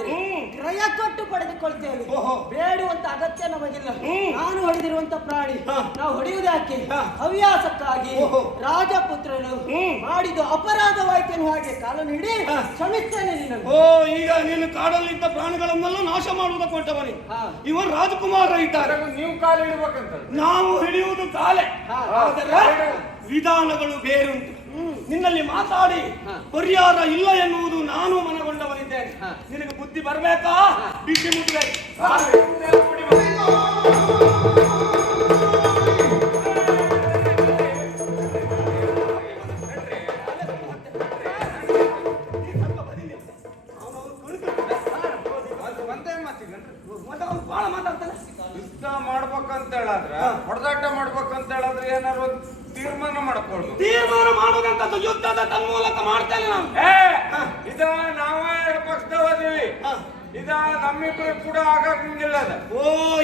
ಬೇಕಾದ್ರೆ ಕ್ರಯ ಕೊಟ್ಟು ಪಡೆದುಕೊಳ್ತೇವೆ. ಬೇಡುವಂತ ಅಗತ್ಯ ನಮಗಿಲ್ಲ. ನಾನು ಹೊಡೆದಿರುವಂತ ಪ್ರಾಣಿ ನಾವು ಹೊಡೆಯುವುದಕ್ಕೆ ಹವ್ಯಾಸಕ್ಕಾಗಿ ರಾಜಪುತ್ರನು ಮಾಡಿದ ಅಪರಾಧವಾಯ್ತೇನು ಹಾಗೆ ಕಾಲ ನೀಡಿ ಕ್ಷಮಿಸ್ತೇನೆ ನಿನಗೆ. ಈಗ ನೀನು ಕಾಡಲ್ಲಿದ್ದ ಪ್ರಾಣಿಗಳನ್ನೆಲ್ಲ ನಾಶ ಮಾಡುವುದಕ್ಕೆ ಹೊರಟವನಿ. ಇವರು ರಾಜಕುಮಾರ ಇದ್ದಾರೆ, ನೀವು ಕಾಲು ಹಿಡಿಬೇಕಂತ. ನಾವು ಹಿಡಿಯುವುದು ಕಾಲೆ. ವಿಧಾನಗಳು ಬೇರುಂಟು. ನಿನ್ನಲ್ಲಿ ಮಾತಾಡಿ ಪರಿಹಾರ ಇಲ್ಲ ಎನ್ನುವುದು ನಾನು ಮನಗೊಂಡವನಿದ್ದೇನೆ. ನಿನಗೆ ಬುದ್ಧಿ ಬರಬೇಕಾ? ಬಿಸಿ ಮುಟ್ಟಬೇಕು. ಯುದ್ಧ ಮಾಡ್ಬೇಕಂತ ಹೇಳಾದ್ರೆ, ಹೊಡೆದಾಟ ಮಾಡ್ಬೇಕಂತ ಹೇಳಾದ್ರೆ ಏನಾದ್ರು ತೀರ್ಮಾನ ಮಾಡ್ಕೊಳ್ಳು. ತೀರ್ಮಾನ ಮಾಡೋದಂತ ಯುದ್ಧದ ತನ್ಮೂಲಕ ಮಾಡ್ತೇನೆ ನಾವು. ಇದ ನಾವೇ ಎರಡು ಪಕ್ಷದವದೀವಿ. ಇದ ನಮ್ಮಿಬ್ರು ಕೂಡ ಆಗಂಗಿಲ್ಲ.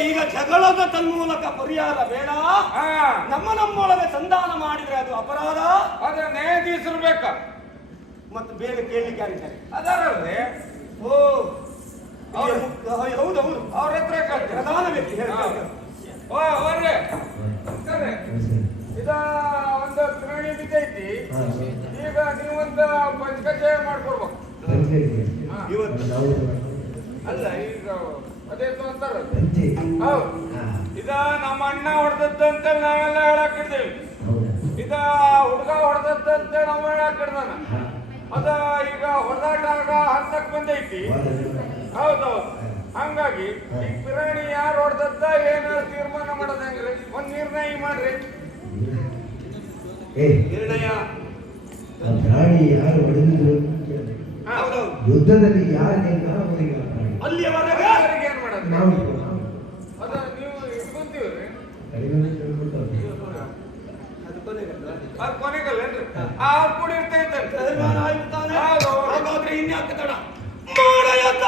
ಈಗ ಜಗಳದ ತನ್ಮೂಲಕ ಪರಿಹಾರ ಬೇಡ. ನಮ್ಮೊಳಗೆ ಸಂಧಾನ ಮಾಡಿದ್ರೆ ಅದು ಅಪರಾಧ. ಅದ ನ್ಯಾಯಾಧೀಶರು ಬೇಕ. ಮತ್ತು ಬೇರೆ ಕೇಳಲಿಕ್ಕೆ ಯಾರಿದ್ದಾರೆ? ಅದರಲ್ಲದೆ ಹೌದೌದು, ಅವ್ರ ಹತ್ರ ಪ್ರಧಾನ ವ್ಯಕ್ತಿ ಹೇಳ್ತಾರೆ. ಇದ ಒಂದು ತ್ರಿವೇಣಿ ಬಿದ್ದೈತಿ. ಈಗ ನೀವೊಂದು ಪಂಚಕಜ್ಜಾಯ ಮಾಡ್ಕೊಡ್ಬೇಕು. ಅಲ್ಲ ಈಗ ಅದೇ ಅಂತಾರ. ಹೌದು, ಇದ ನಮ್ಮ ಅಣ್ಣ ಹೊಡೆದದ್ದಂತ ನಾವೆಲ್ಲ ಹೇಳಕ್ ಹಿಡ್ದೇವಿ. ಇದ ಹುಡುಗ ಹೊಡೆದದ್ದಂತ ನಾವು ಹೇಳಕ್ ಹಿಡ್ದಾನ. ಅದ ಈಗ ಹೊಡೆದಾಟ ಹಂತಕ್ ಬಂದೈತಿ. ಹೌದೌದು. ಹಂಗಾಗಿ ಈ ಪಿರಾಣಿ ಯಾರು ಹೊಡೆದದ್ದ ಏನಾದ್ರು ತೀರ್ಮಾನ ಮಾಡೋದ್ ಹೆಂಗ್ರಿ? ಒಂದ್ ನಿರ್ಣಯ ಮಾಡ್ರಿ. ನಿರ್ಣಯ ಪ್ರಾಣಿ ಯಾರು ಹೊಡೆದಿದ್ರು ಯುದ್ಧದಲ್ಲಿ ಯಾರಿಗೆ ಅಲ್ಲಿಯವರೆಗೆ ಏನ್ ಮಾಡೋದು? ಅದ ನೀವು ಇಟ್ಕೊಂತೀವ್ರಿ. ಅದು ಕೊನೆಗಲ್ಲೇನ್ರಿ? ಅವ್ರು ಕೂಡ ಇರ್ತೈತೆ. ಹಾಗಾದ್ರೆ ಇನ್ಯಾಕೆ ತಡ ಮಾಡಯತ್ತ.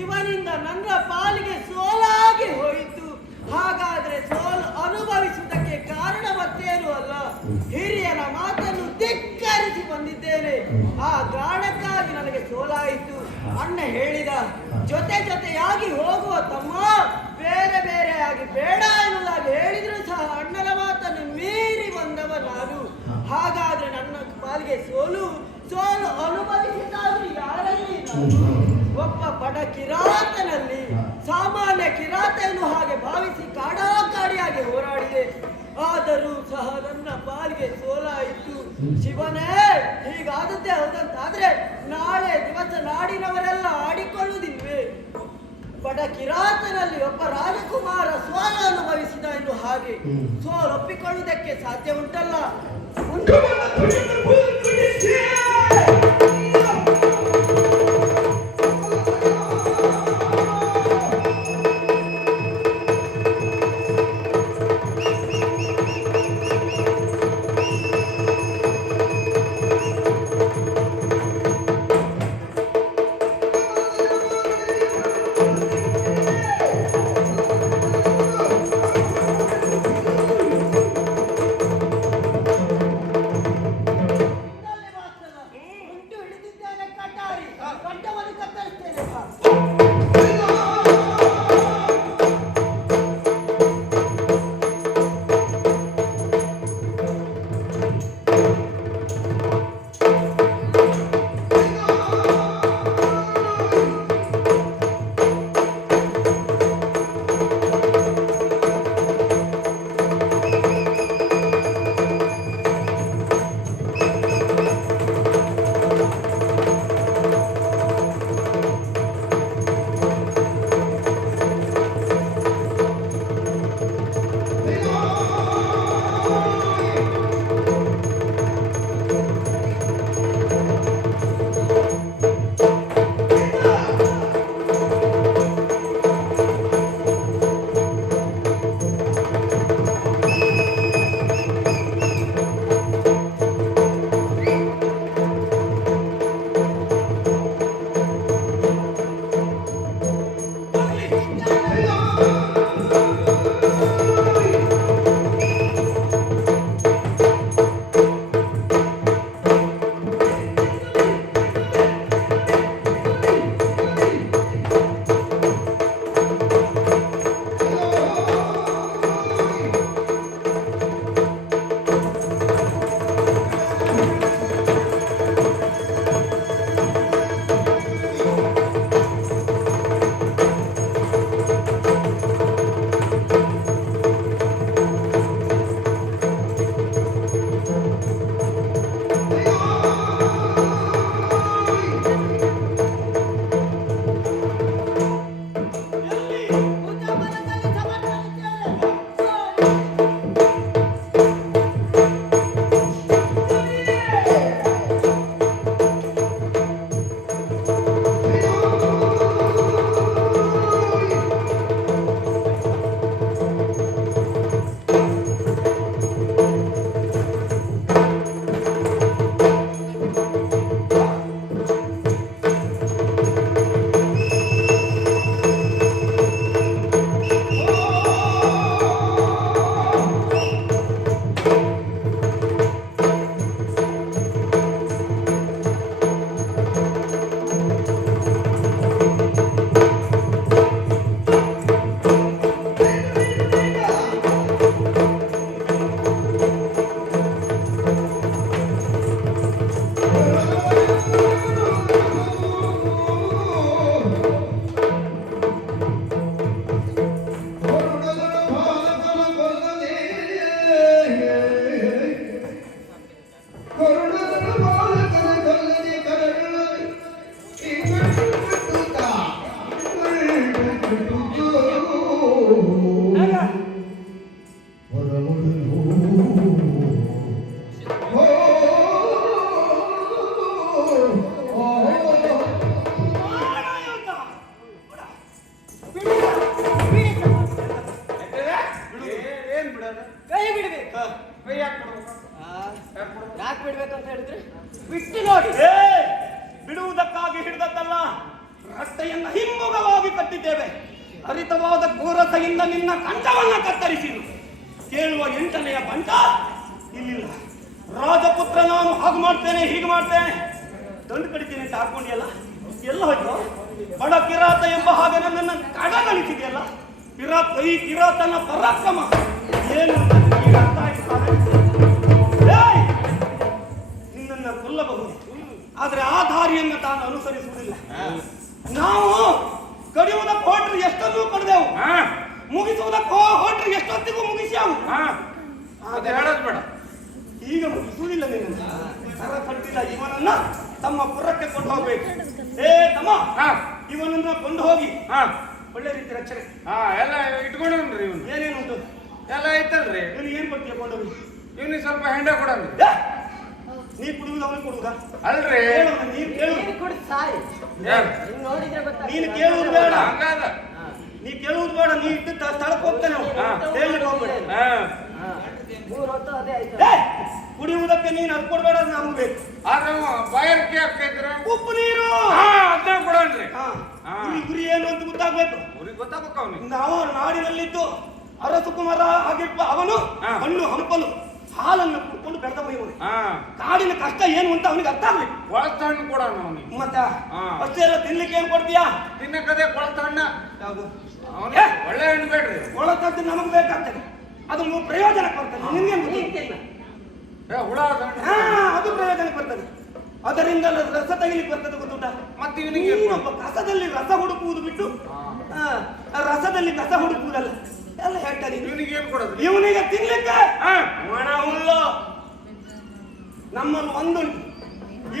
ಇವನಿಂದ ನನ್ನ ಪಾಲಿಗೆ ಸೋಲಾಗಿ ಹೋಯಿತು. ಹಾಗಾದ್ರೆ ಸೋಲು ಅನುಭವಿಸುವುದಕ್ಕೆ ಕಾರಣ ಮತ್ತೇನು ಅಲ್ಲ, ಹಿರಿಯನ ಮಾತನ್ನು ಧಿಕ್ಕರಿಸಿ ಬಂದಿದ್ದೇನೆ. ಆ ಕಾರಣಕ್ಕಾಗಿ ನನಗೆ ಸೋಲಾಯಿತು. ಅಣ್ಣ ಹೇಳಿದ ಜೊತೆಯಾಗಿ ಹೋಗುವ ತಮ್ಮ, ಬೇರೆ ಬೇರೆಯಾಗಿ ಬೇಡ ಎನ್ನುವುದಾಗಿ ಹೇಳಿದ್ರು ಸಹ ಅಣ್ಣನ ಮಾತನ್ನು ಮೀರಿ ಬಂದವ ನಾನು. ಹಾಗಾದ್ರೆ ನನ್ನ ಪಾಲಿಗೆ ಸೋಲು ಅನುಭವಿಸಿದಾದ್ರೂ ಯಾರಲ್ಲಿ? ಒಬ್ಬ ಬಡ ಕಿರಾತನಲ್ಲಿ ಸಾಮಾನ್ಯ ಕಿರಾತನು ಹಾಗೆ ಭಾವಿಸಿ ಕಾಡಾಕಾಡಿಯಾಗಿ ಹೋರಾಡಿದೆ. ಆದರೂ ಸಹ ನನ್ನ ಪಾಲಿಗೆ ಸೋಲಾಯಿತು. ಶಿವನೇ, ಹೀಗಾದದ್ದೇ ಹೌದಂತಾದ್ರೆ ನಾಳೆ ದಿವಸ ನಾಡಿನವರೆಲ್ಲ ಆಡಿಕೊಳ್ಳುವುದಿಲ್ವೇ? ಬಡ ಕಿರಾತನಲ್ಲಿ ಒಬ್ಬ ರಾಜಕುಮಾರ ಸೋಲು ಅನುಭವಿಸಿದ ಎಂದು ಹಾಗೆ ಸೋಲು ಒಪ್ಪಿಕೊಳ್ಳುವುದಕ್ಕೆ ಸಾಧ್ಯ ಉಂಟಲ್ಲ? ಕೈ ಯಾಕೆ ಕೊಡ್ಬೇಕು? ಯಾಕೆ ಬಿಡ್ಬೇಕಂತ ಹೇಳಿದ್ರೆ ಬಿಟ್ಟು ನೋಡಿ. ಬಿಡುವುದಕ್ಕಾಗಿ ಹಿಡಿದದ್ದಲ್ಲ, ರಟ್ಟೆಯನ್ನು ಹಿಮ್ಮುಖವಾಗಿ ಕಟ್ಟಿದ್ದೇವೆ. ಹರಿತವಾದ ಗೋರಸೆಯಿಂದ ನಿನ್ನ ಕಂಠವನ್ನ ಕತ್ತರಿಸಿರು. ಕೇಳುವ 8ನೆಯ ಕಂಠ ಇಲ್ಲಿಲ್ಲ. ರಾಜಪುತ್ರ ನಾನು ಹಾಗೆ ಮಾಡ್ತೇನೆ ಹೀಗೆ ಮಾಡ್ತೇನೆ ದಂಡು ಕಡಿತೀನಿ ಅಂತ ಹಾಕೊಂಡಿಯಲ್ಲ, ಎಲ್ಲ ಹೋಯ್ತು? ಬಡ ಕಿರಾತ ಎಂಬ ಹಾಗೆ ನನ್ನನ್ನು ಕಡಗಣಿಸಿದೆಯಲ್ಲ. ಈ ಕಿರಾತನ ಪರಾಕ್ರಮ ಏನು ಅಂತ ಈಗ ಅರ್ಥ ಆಯ್ತು. ನಿನ್ನನ್ನು ಕೊಲ್ಲಬಹುದು, ಆದ್ರೆ ಆ ದಾರಿಯನ್ನು ತಾನು ಅನುಸರಿಸುವುದಿಲ್ಲ. ನಾವು ಕಡಿಯುವುದಕ್ಕೆ ಹೊರಟ್ರೆ ಎಷ್ಟೊಂದು ಕಡಿದೆವು, ಮುಗಿಸುವುದಕ್ಕೆ ಹೊರಟ್ರೆ ಎಷ್ಟೊತ್ತಿಗೂ ಮುಗಿಸ್ಯಾವು. ಅದೇ ಹೇಳೋದು ಬೇಡ. ಈಗ ಮುಗಿಸುವುದಿಲ್ಲ. ನಿನ್ನ ಸರ ಕಟ್ಟಿದ ಇವನನ್ನ ತಮ್ಮ ಪುರಕ್ಕೆ ಕೊಂಡು ಹೋಗ್ಬೇಕು. ತಮ್ಮ, ಇವನನ್ನ ಕೊಂಡು ಹೋಗಿ ಒಳ್ಳೆ ರೀತಿ ರಕ್ಷಣೆ ಎಲ್ಲ ಇಟ್ಕೊಂಡ್ರಿ. ಇವನು ಏನೇನು ಉಂಟು ಎಲ್ಲ ಐತಲ್ರಿ. ಇವನು ಏನ್ ಕೊಡ್ತೀಯ ಕೊಂಡೋಗಿ? ಇವನಿಗೆ ಸ್ವಲ್ಪ ಹೆಂಡ ಕೊಡಲ್ರಿ. ನೀ ಕುಡಿಯುವುದು ಅವನಿಗೆ ಕೊಡುವುದಾ? ಅಲ್ರಿ, ನೀನು ಕೇಳು. ನೀನು ಕುಡಿದು ಸಾಯಿ. ನೀನು ನೋಡಿದ್ರೆ ಗೊತ್ತಾಗ್ತದೆ. ನೀನು ಕೇಳುವುದು ಬೇಡ. ಹಂಗಾದ ನೀ ಕೇಳುವುದು ಬೇಡ. ನೀ ಇದ್ದ ಸ್ಥಳಕ್ಕೆ ಹೋಗ್ತಾನೆ ಹೇಳಲಿಕ್ಕೆ ಹೋಗ್ಬೇಡ. 3 ಹೊತ್ತು ಅದೇ ಆಯ್ತು. ಕುಡಿಯುವುದಕ್ಕೆ ನೀನು ಅದು ಕೊಡ್ಬೇಡ, ನಮ್ಗೆ ಬೇಕು. ಆದ್ರೆ ಬಾಯರ್ಕೆ ಹಾಕಿದ್ರ ಉಪ್ಪು ನೀರು ಅದನ್ನ ಕೊಡಲ್ರಿ. ಗುರಿ ಏನು ಅಂತ ಗೊತ್ತಾಗ್ಬೇಕು. ಅವ್ರಿಗೆ ಗೊತ್ತಾಗಬೇಕು. ಅವನಿಗೆ ನಾವು ನಾಡಿನಲ್ಲಿದ್ದು ಅರಸು ಕುಮಾರ ಆಗಿರ್ಪ ಅವನು ಹಣ್ಣು ಹಂಪಲು ಹಾಲನ್ನು ಕುಡ್ಕೊಂಡು ಬೆಳೆದವ ಇವನು. ಕಾಡಿನ ಕಷ್ಟ ಏನು ಅಂತ ಅವನಿಗೆ ಅರ್ಥ ಆಗ್ಲಿ. ಕೊಳತ ಹಣ್ಣು ಕೊಡೋಣ ಅವನಿಗೆ. ಮತ್ತ ಅಷ್ಟೇ ಎಲ್ಲ ತಿನ್ಲಿಕ್ಕೆ ಏನ್ ಕೊಡ್ತೀಯಾ? ತಿನ್ನಕದೇ ಕೊಳತ ಹಣ್ಣ. ಯಾವುದು? ಅವನಿಗೆ ಒಳ್ಳೆ ಹಣ್ಣು ಬೇಡ್ರಿ. ಕೊಳತದ್ದು ನಮಗೆ ಬೇಕಾಗ್ತದೆ, ಅದು ಪ್ರಯೋಜನಕ್ಕೆ ಬರ್ತದೆ. ನಿನ್ಗೇನು ಗೊತ್ತಿಲ್ಲ? ಹುಳ ಅದು ಪ್ರಯೋಜನಕ್ಕೆ ಬರ್ತದೆ. ಅದರಿಂದ ರಸ ತೆಗಿಲಿಕ್ಕೆ ಬರ್ತದೆ, ಗೊತ್ತುಂಟ? ಮತ್ತೆ ಇವನಿಗೆ ಕಸದಲ್ಲಿ ರಸ ಹುಡುಕುವುದು ಬಿಟ್ಟು ರಸದಲ್ಲಿ ಕಸ ಹುಡುಕುವುದಲ್ಲ ಎಲ್ಲ ಹೇಳ್ತಾರೆ. ಇವನಿಗೆ ಏನ್ ಕೊಡೋದು? ಇವನಿಗೆ ತಿನ್ಲಿಕ್ಕೆ ಒಣ ಹುಲ್ಲು ನಮ್ಮನ್ನು ಒಂದುಂಟು.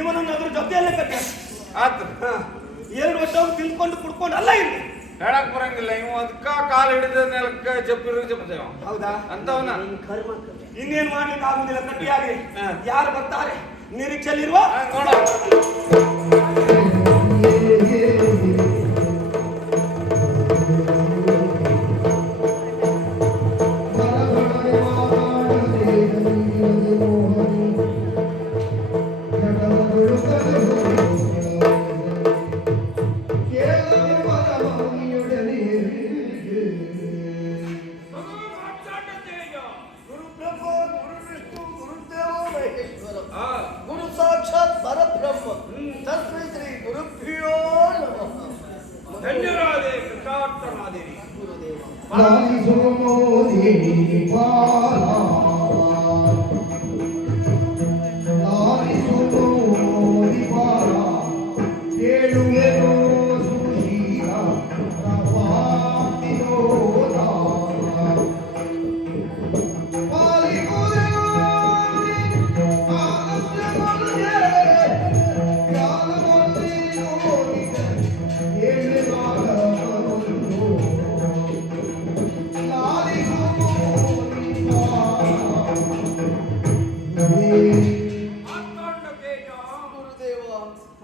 ಇವನನ್ನು ಅದ್ರ ಜೊತೆಯಲ್ಲೇ ಕಟ್ಟ ಆತು. 2 ವರ್ಷ ತಿನ್ಕೊಂಡು ಕುಡ್ಕೊಂಡು ಅಲ್ಲ ಇರ್ಲಿ. ಹೇಳಕ್ ಬರಂಗಿಲ್ಲ. ಇವ್ ಅದಕ್ಕ ಕಾಲು ಹಿಡಿದ ನೆಲಕ್ಕ ಜಪ್ಪಿರ್ತೇವ. ಹೌದಾ? ಅಂತವನ ಇನ್ನೇನು ಮಾಡ್ಲಿಕ್ಕೆ ಆಗುದಿಲ್ಲ. ಕಟ್ಟಿಯಾಗಿ ಯಾರು ಬರ್ತಾರೆ ನಿರೀಕ್ಷೆಯಲ್ಲಿರುವ ನೋಡ. ಗುರು ಸಾಕ್ಷಾತ್ ಪರಬ್ರಹ್ಮ ತಸ್ಮೈ ಶ್ರೀ ಗುರುಭ್ಯೋ ನಮಃ. ಧನ್ಯರಾದೆ, ಕೃತಾರ್ಥರಾದಿರಿ. ಗುರುದೇವ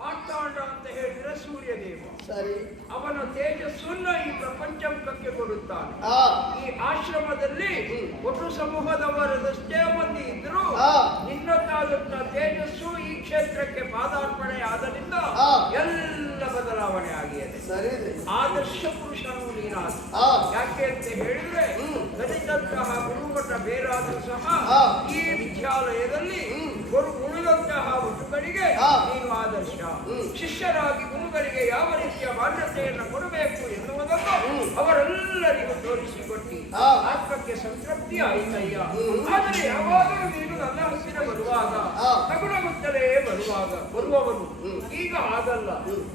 ಮಾರ್ತಾಂಡ ಅಂತ ಹೇಳಿದ್ರೆ ಸೂರ್ಯದೇವ. ಸರಿ. ಅವನ ತೇಜಸ್ಸನ್ನು ಈ ಪ್ರಪಂಚಕ್ಕೆ ಕೊಡುತ್ತಾನೆ. ಈ ಆಶ್ರಮದಲ್ಲಿ ಒಟ್ಟು ಸಮೂಹದವರದಷ್ಟೇ ಮಂದಿ ಇದ್ರು ನಿನ್ನತ್ತಾದಂತ ತೇಜಸ್ಸು ಈ ಕ್ಷೇತ್ರಕ್ಕೆ ಪಾದಾರ್ಪಣೆ ಆದರಿಂದ ಎಲ್ಲ ಬದಲಾವಣೆ ಆಗಿದೆ. ಆದರ್ಶ ಪುರುಷನು ನೀನಾದ. ಯಾಕೆ ಅಂತ ಹೇಳಿದ್ರೆ ಗಣಿತಂತಹ ಗುರುಮಠ ಬೇರಾದರೂ ಸಹ ಈ ವಿದ್ಯಾಲಯದಲ್ಲಿ ಉಳಿದಂತಹ ಒಟ್ಟುಗಳಿಗೆ ನೀನು ಆದರ್ಶ. ಶಿಷ್ಯರಾಗಿ ಗುರುಗಳಿಗೆ ಯಾವ ರೀತಿಯ ಮಾನ್ಯತೆಯನ್ನು ಕೊಡಬೇಕು ಎನ್ನುವುದನ್ನು ಅವರೆಲ್ಲರಿಗೂ ತೋರಿಸಿಕೊಟ್ಟಿ ಆತ್ಮಕ್ಕೆ ಸಂತೃಪ್ತಿ ಆಯಿತಯ್ಯ. ಆದರೆ ಯಾವಾಗಲೂ ನೀನು ನನ್ನ ಹತ್ತಿರ ಬರುವಾಗ ತಗುಲಗುತ್ತಲೇ ಬರುವವನು ಈಗ ಆಗಲ್ಲ.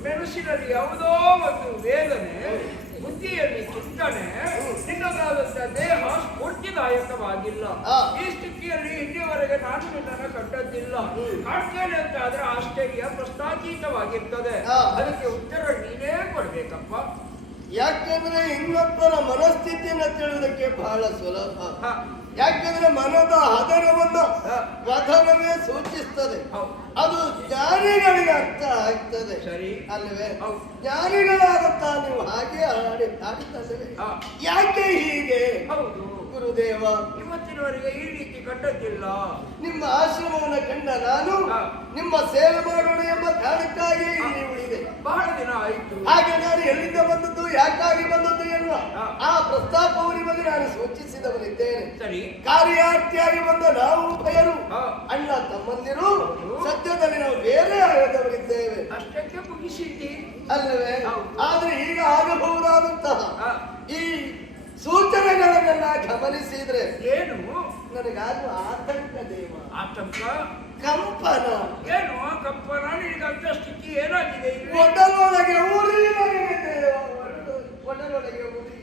ಮೆಣಸಿನಲ್ಲಿ ಯಾವುದೋ ಒಂದು ವೇದನೆ, ಬುದ್ಧಿಯಲ್ಲಿ ಚಿಂತನೆ, ನಿನ್ನದಾದಂತ ದೇಹ ಸ್ಫೂರ್ತಿದಾಯಕವಾಗಿಲ್ಲ. ಈ ಸ್ಥಿತಿಯಲ್ಲಿ ಇಲ್ಲಿಯವರೆಗೆ ನಾನು ನಿನ್ನನ್ನು ಕಂಡದ್ದಿಲ್ಲ. ಕಾಡ್ತೇನೆ ಅಂತ ಆದ್ರೆ ಆಶ್ಚರ್ಯ ಪ್ರಶ್ನಾತೀತವಾಗಿರ್ತದೆ. ಅದಕ್ಕೆ ಉತ್ತರ ನೀನೇ ಕೊಡ್ಬೇಕಪ್ಪ. ಯಾಕೆಂದ್ರೆ ಇನ್ನೊಬ್ಬರ ಮನಸ್ಥಿತಿಯನ್ನು ತಿಳಿಯುವುದಕ್ಕೆ ಬಹಳ ಸುಲಭ. ಯಾಕೆಂದ್ರೆ ಮನದ ಹದನವನ್ನ ವಧನವೇ ಸೂಚಿಸ್ತದೆ. ಅದು ಜ್ಞಾನಿಗಳಿಗೆ ಅರ್ಥ ಆಗ್ತದೆ. ಸರಿ ಅಲ್ವೇ? ಜ್ಞಾನಿಗಳಾಗುತ್ತಾ ನೀವು ಹಾಗೆ ಆಡಿತಲ್ವೇ? ಯಾಕೆ ಹೀಗೆ? ಗುರುದೇವ. ಇವತ್ತಿನವರೆಗೆ ಈ ರೀತಿ ಕಂಡದ್ದಿಲ್ಲ. ನಿಮ್ಮ ಆಶ್ರಮವನ್ನು ಕಂಡ ನಾನು ಹಾ. ನಿಮ್ಮ ಸೇವೆ ಮಾಡೋಣ ಎಂಬ ಕಾರಣಕ್ಕಾಗಿ ಇಲ್ಲಿ ಉಳಿದೆ. ಬಹಳ ದಿನ ಆಯಿತು. ಹಾಗೆ ನಾನು ಎಲ್ಲಿಂದ ಬಂದದ್ದು, ಯಾಕಾಗಿ ಬಂದದ್ದು ಎನ್ನುವ ಹಾ. ಆ ಪ್ರಸ್ತಾಪವು ನಿಮಗೆ ನಾನು ಸೂಚಿಸಿದವನಿದ್ದೇನೆ. ಸರಿ. ಕಾರ್ಯಾರ್ಥಿಯಾಗಿ ಬಂದ ನಾವು ಉಭಯರು ಹಾ. ಅಣ್ಣ ತಮ್ಮಂದಿರು ಸದ್ಯದಲ್ಲಿ ನಾವು ಬೇರೆ ಆಗದವರಿದ್ದೇವೆ ಅಷ್ಟಕ್ಕೆ ಮುಗಿಸಿದ್ದಿ ಅಲ್ಲವೇ? ಹೌದು. ಆದ್ರೆ ಈಗ ಆಗಬಹುದಾದಂತಹ ಹಾ. ಈ ಸೂಚನೆಗಳನ್ನೆಲ್ಲ ಗಮನಿಸಿದ್ರೆ ಏನು ನನಗಾಗುವ ಆತಂಕ ದೇವ, ಆತಂಕ, ಕಂಪನ, ಏನು ಕಂಪನ, ನಿನಗೆ ಅಂತ ಸ್ಥಿತಿ ಏನಾಗಿದೆ ಇಲ್ಲಿ? ಒಡಲೊಳಗೆ ಉರಿ ನನಗೆ ದೇವ, ಒಡಲೊಳಗೆ ಉರಿ.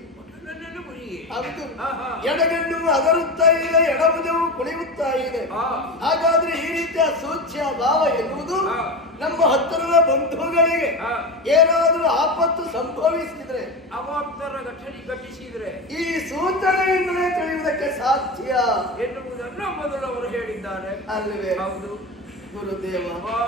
ನನ್ನನ್ನು ಗುರಿ. ಹೌದು. ಹಾ, ಹಾ. ಎಡಗಣ್ಣು ಅದರುತ್ತಾ ಇದೆ, ಎಡಬುಜವು ಕುಣಿಯುತ್ತಾ ಇದೆ. ಹಾ. ಹಾಗಾದ್ರೆ ಈ ರೀತಿಯ ಸೂಚ್ಯ ಭಾವ ಎನ್ನುವುದು ಹಾ. ನಮ್ಮ ಹತ್ತಿರದ ಬಂಧುಗಳಿಗೆ ಹಾ. ಏನಾದರೂ ಆಪತ್ತು ಸಂಭವಿಸಿದ್ರೆ ಅವಾಪ್ತರ ಘಟಿಸಿದ್ರೆ ಈ ಸೂಚನೆಯಿಂದಲೇ ತಿಳಿಯುವುದಕ್ಕೆ ಸಾಧ್ಯ ಎನ್ನುವುದನ್ನು ಮೊದಲು ಅವರು ಹೇಳಿದ್ದಾರೆ. ಅಲ್ಲವೇ? ಹೌದು. ಗುರುದೇವ, ಹಾ.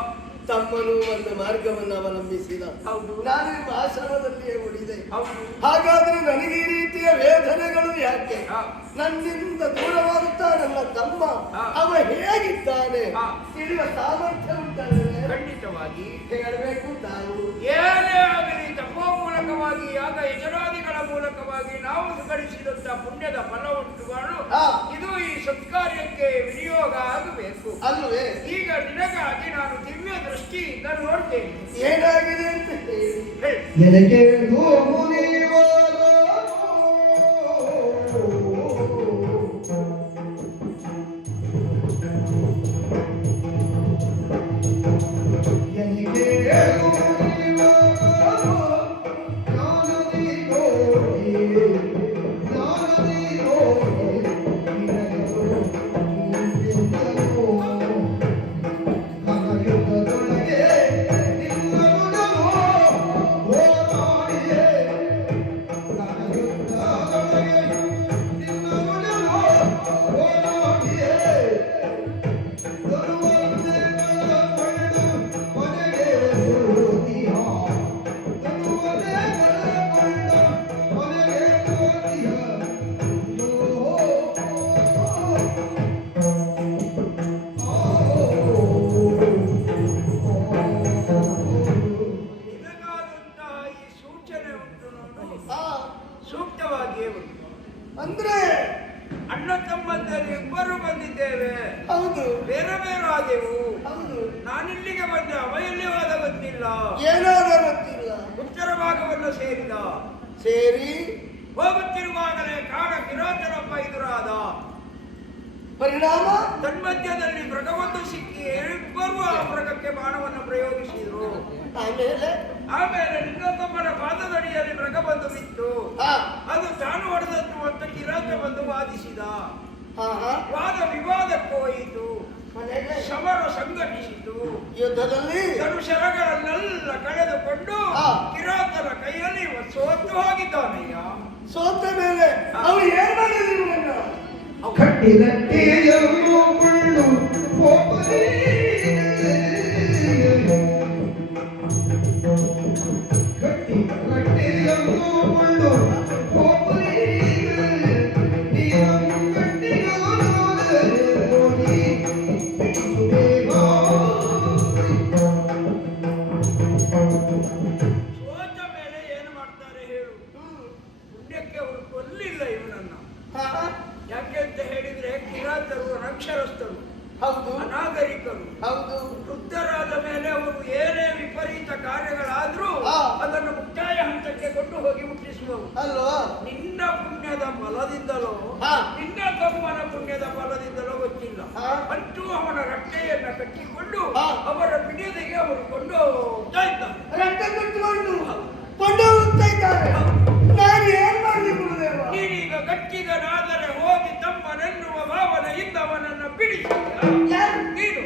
ತಮ್ಮನು ಒಂದು ಮಾರ್ಗವನ್ನು ಅವಲಂಬಿಸಿದ. ಹೌದು. ನಾನು ನಿಮ್ಮ ಆಶ್ರಮದಲ್ಲಿಯೇ ಉಳಿದೆ. ಹೌದು. ಹಾಗಾದ್ರೆ ನನಗೆ ಈ ರೀತಿಯ ವೇದನೆಗಳು ಯಾಕೆ? ಹಾ. ನನ್ನಿಂದ ದೂರವಾಗುತ್ತಾ ನನ್ನ ತಮ್ಮ ಹಾ. ಅವ ಹೇಗಿದ್ದಾನೆ ಹಾ. ತಿಳಿಯುವ ಸಾಮರ್ಥ್ಯ ಉಂಟಲ್ಲವೇ? ಖಂಡಿತವಾಗಿ ಹೇಳಬೇಕು ತಾವು. ಏನೇ ಆಗಲಿ ತಪೋ ಮೂಲಕವಾಗಿ ಆಗ ಯಜನಾದಿಗಳ ಮೂಲಕವಾಗಿ ನಾವು ಗಳಿಸಿದಂತ ಪುಣ್ಯದ ಫಲವನ್ನುಗಳು ಹಾ. ಇದು ಈ ಸತ್ಕಾರ್ಯಕ್ಕೆ ವಿನಿಯೋಗ ಆಗಬೇಕು. ಅಲ್ವೇ? ಈಗ ನಿನಗಾಗಿ ನಾನು ದಿವ್ಯ ದೃಷ್ಟಿಯಿಂದ ನೋಡ್ತೇನೆ. ಏನಾಗಿದೆ ಅಂತ ಹೇಳಿ. ಹೇಳು. ನನಗೆ ಸೂಕ್ತವಾಗಿಯೇ ಉಂಟು. ಅಂದ್ರೆ ಅಣ್ಣ ತಮ್ಮಂದಲ್ಲಿ ಇಬ್ಬರು ಬಂದಿದ್ದೇವೆ. ಹೌದು. ಬೇರೆ ಬೇರೆ ಆದೆವು. ಹೌದು. ನಾನಿಲ್ಲಿಗೆ ಬಂದೆ, ಅವ ಎಲ್ಲಿ ಹೋದ ಗೊತ್ತಿಲ್ಲ. ಏನಾದ ಗೊತ್ತಿಲ್ಲ. ಉತ್ತರ ಭಾಗವನ್ನು ಸೇರಿದ. ಸೇರಿ ಹೋಗುತ್ತಿರುವಾಗಲೇ ಕಾಡ ಕಿರಾತನೊಬ್ಬ ಎದುರಾದ. ಪರಿಣಾಮ ತನ್ಮಧ್ಯದಲ್ಲಿ ಮೃಗವೊಂದು ಸಿಕ್ಕಿ ಇಬ್ಬರು ಆ ಮೃಗಕ್ಕೆ ಬಾಣವನ್ನು ಪ್ರಯೋಗಿಸಿದರು. ಆಮೇಲೆ ನಿನ್ನೊಬ್ಬನ ಪಾದದಡಿಯಲ್ಲಿ ಮೃಗ ಬಂದು ಬಿತ್ತು. ಅದು ತಾನು ಹೊಡೆದದ್ದು ಅಂತ ಕಿರಾತ ಬಂದು ವಾದಿಸಿದ. ವಾದ ವಿವಾದಕ್ಕೆ ಹೋಯಿತು. ಸಮರ ಸಂಘಟಿಸಿತು. ಯುದ್ಧದಲ್ಲಿ ಧನುಷರಗಳನ್ನೆಲ್ಲ ಕಳೆದುಕೊಂಡು ಕಿರಾತನ ಕೈಯಲ್ಲಿ ಸೋತು ಹೋಗಿದ್ದಾನಯ್ಯ. ಸೋತ ಮೇಲೆ ಅವನು ಏನ್ ಮಾಡಿದ್ರು? ಕಟ್ಟಿದಟ್ಟಿಯನ್ನು ಕೊಂಡು ಹೋಗಲಿ ಕಟ್ಟಿದಟ್ಟಿಯನ್ನು ಕೊಂಡು ಹೋಗಲಿ ನೀವು ಕಟ್ಟಿಗಾದರೆ ಹೋಗಿ ಸೋತ ಮೇಲೆ ಏನು ಮಾಡ್ತಾರೆ ಹೇಳು? ಪುಣ್ಯಕ್ಕೆ ಅವರು ಕೊಲ್ಲಿಲ್ಲ ಇವನನ್ನ. ಯಾಕೆ ಅಂತ ಹೇಳಿದ್ರೆ ಕಿರಾತರು ಅನಕ್ಷರಸ್ಥರು, ಹೌದು, ಅನಾಗರಿಕರು. ಹೌದು. ವೃದ್ಧರಾದ ಮೇಲೆ ಅವರು ಏನೇ ವಿಪರೀತ ಕಾರ್ಯಗಳಾದ್ರೂ ಅದನ್ನು ಮುಕ್ತಾಯ ಹಂತಕ್ಕೆ ಕೊಂಡು ಹೋಗಿ ಮುಟ್ಟಿಸುವವು ಅಲ್ವಾ? ನಿನ್ನ ಪುಣ್ಯದ ಫಲದಿಂದಲೋ ನಿನ್ನ ತಮ್ಮನ ಪುಣ್ಯದ ಫಲದಿಂದಲೋ ಗೊತ್ತಿಲ್ಲ. ಅಂತೂ ಅವನ ರಟ್ಟೆಯನ್ನ ಕಟ್ಟಿಕೊಂಡು ಅವರ ಪಿಡಿಯದಿಗೆ ಅವರು ಕೊಂಡು ಹೋಗ್ತಾ ಇದ್ದಾರೆ. ರಟ್ಟೆ ಕಟ್ಟಿಕೊಂಡು ಕೊಂಡು ಹೋಗ್ತಾ ಇದ್ದಾರೆ. ನಾನು ಏನ್ ಮಾಡಲಿ ಗುರುದೇವ? ನೀನೀಗ ಗಟ್ಟಿಗನಾದರೆ ಹೋಗಿ ತಮ್ಮನೆನ್ನುವ ಭಾವನೆಯಿಂದ ಅವನನ್ನು ಬಿಡಿಸಿ ನೀನು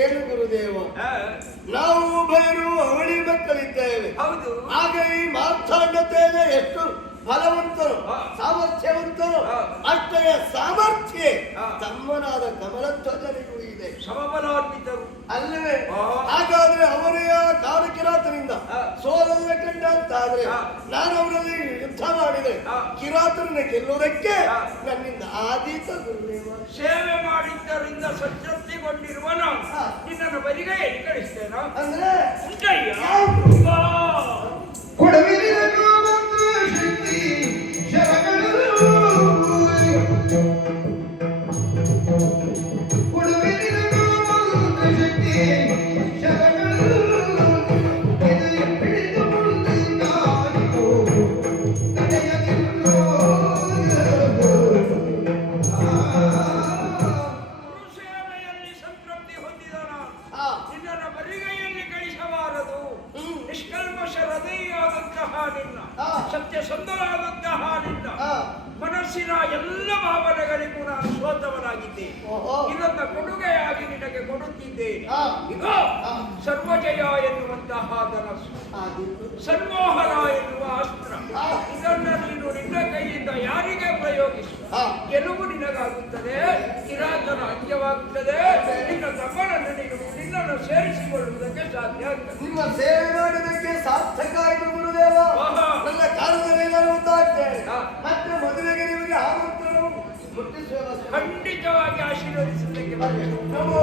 ಏನು ಗುರುದೇವ? ನಾವು ಉಭಯರು ಅವಳಿ ಮಕ್ಕಳಿದ್ದೇವೆ. ಹೌದು. ಆಗ ಈ ಮಾರ್ತಾಂಡ ತೇಜ ಎಷ್ಟು ಫಲವಂತರು, ಸಾಮರ್ಥ್ಯವಂತರು, ಅಷ್ಟೇ ಸಾಮರ್ಥ್ಯ ತಮ್ಮನಾದ ಕಮಲಧ್ವಜನಿಗೂ ಇದೆ. ಸಮಬಲಾನ್ವಿತರು ಅಲ್ಲವೇ? ಹಾಗಾದ್ರೆ ಅವರೇ ಕಾಡು ಕಿರಾತನಿಂದ ಸೋಲನ್ನ ಕಂಡ ಅಂತಾದ್ರೆ ನಾನು ಅವರಲ್ಲಿ ಯುದ್ಧ ಮಾಡಿದೆ ಕಿರಾತರನ್ನ ಗೆಲ್ಲುವುದಕ್ಕೆ ನನ್ನಿಂದ ಆದೀತ ಗುರುದೇವ. ಸೇವೆ ಮಾಡಿದ್ದರಿಂದ ಸಂತೃಪ್ತಿಗೊಂಡಿರುವ ನಾವು ನಿನ್ನನ್ನು ಬರಿಗೈಯಲ್ಲಿ ಕಳಿಸ್ತೇನೋ ಅಂದ್ರೆ ಉಂಟಯ್ಯ ಕೊಡವಿಲಿರಲು ಒಂದು ಶಕ್ತಿ ಶರಗಳು ಕೊಡವಿಲಿರಲು ಒಂದು ಶಕ್ತಿ ಶರಗಳು ಇದು ಹಿಡಿದು ಮುಂದೆ ಕಾಣಿತು ತಡೆಯದಿಲ್ಲೋ ಸೇವೆಯಲ್ಲಿ ಸಂತೃಪ್ತಿ ಹೊಂದಿದ ನಾನು ನಿನ್ನನ್ನು ಬರಿಗೈಯಲ್ಲಿ ಕಳಿಸಬಾರದು. ನಿಷ್ಕಲ್ಮಶ ಹೃದಯಾದಂತಹ ನಿನ್ನ ಸತ್ಯಸಂಧರಾದಂತಹ ನಿನ್ನ ಮನಸ್ಸಿನ ಎಲ್ಲ ಭಾವನೆಗಳಿಗೂ ನಾನು ಸೋತವನಾಗಿದ್ದೇನೆ. ಇದನ್ನ ಕೊಡುಗೆಯಾಗಿ ನಿನಗೆ ಕೊಡುತ್ತಿದ್ದೇನೆ. ಈಗ ಸರ್ವಜಯ ಎನ್ನುವಂತಹ ಧನಸ್ಸು, ಸನ್ಮೋಹನ ಎನ್ನುವ ಅಸ್ತ್ರ, ಇದನ್ನ ನೀನು ನಿನ್ನ ಕೈಯಿಂದ ಯಾರಿಗೆ ಪ್ರಯೋಗಿಸು ಗೆಲುವು ನಿನಗಾಗುತ್ತದೆ, ಕಿರಾತನ ಅಂತ್ಯವಾಗುತ್ತದೆ. ನಿನ್ನ ತಮ್ಮನನ್ನು ನೀನು ನಿನ್ನನ್ನು ಸೇರಿಸಿಕೊಳ್ಳುವುದಕ್ಕೆ ಸಾಧ್ಯ ಆಗ್ತದೆ. ನಿಮ್ಮ ಸೇವೆ ಮಾಡೋದಕ್ಕೆ ಸಾರ್ಥಕ ಆಯಿತು ಗುರುದೇವ. ನನ್ನ ಕಾಲದಲ್ಲಿ ನಾನು ಮುಂದಾಗ್ತೇನೆ. ಮತ್ತೆ ಮದುವೆಗೆ ನಿಮಗೆ ಆಮಂತ್ರಣ ಮುಟ್ಟಿಸುವ ಖಂಡಿತವಾಗಿ ಆಶೀರ್ವದಿಸುವುದಕ್ಕೆ ಬರಬೇಕು. ನಮೋ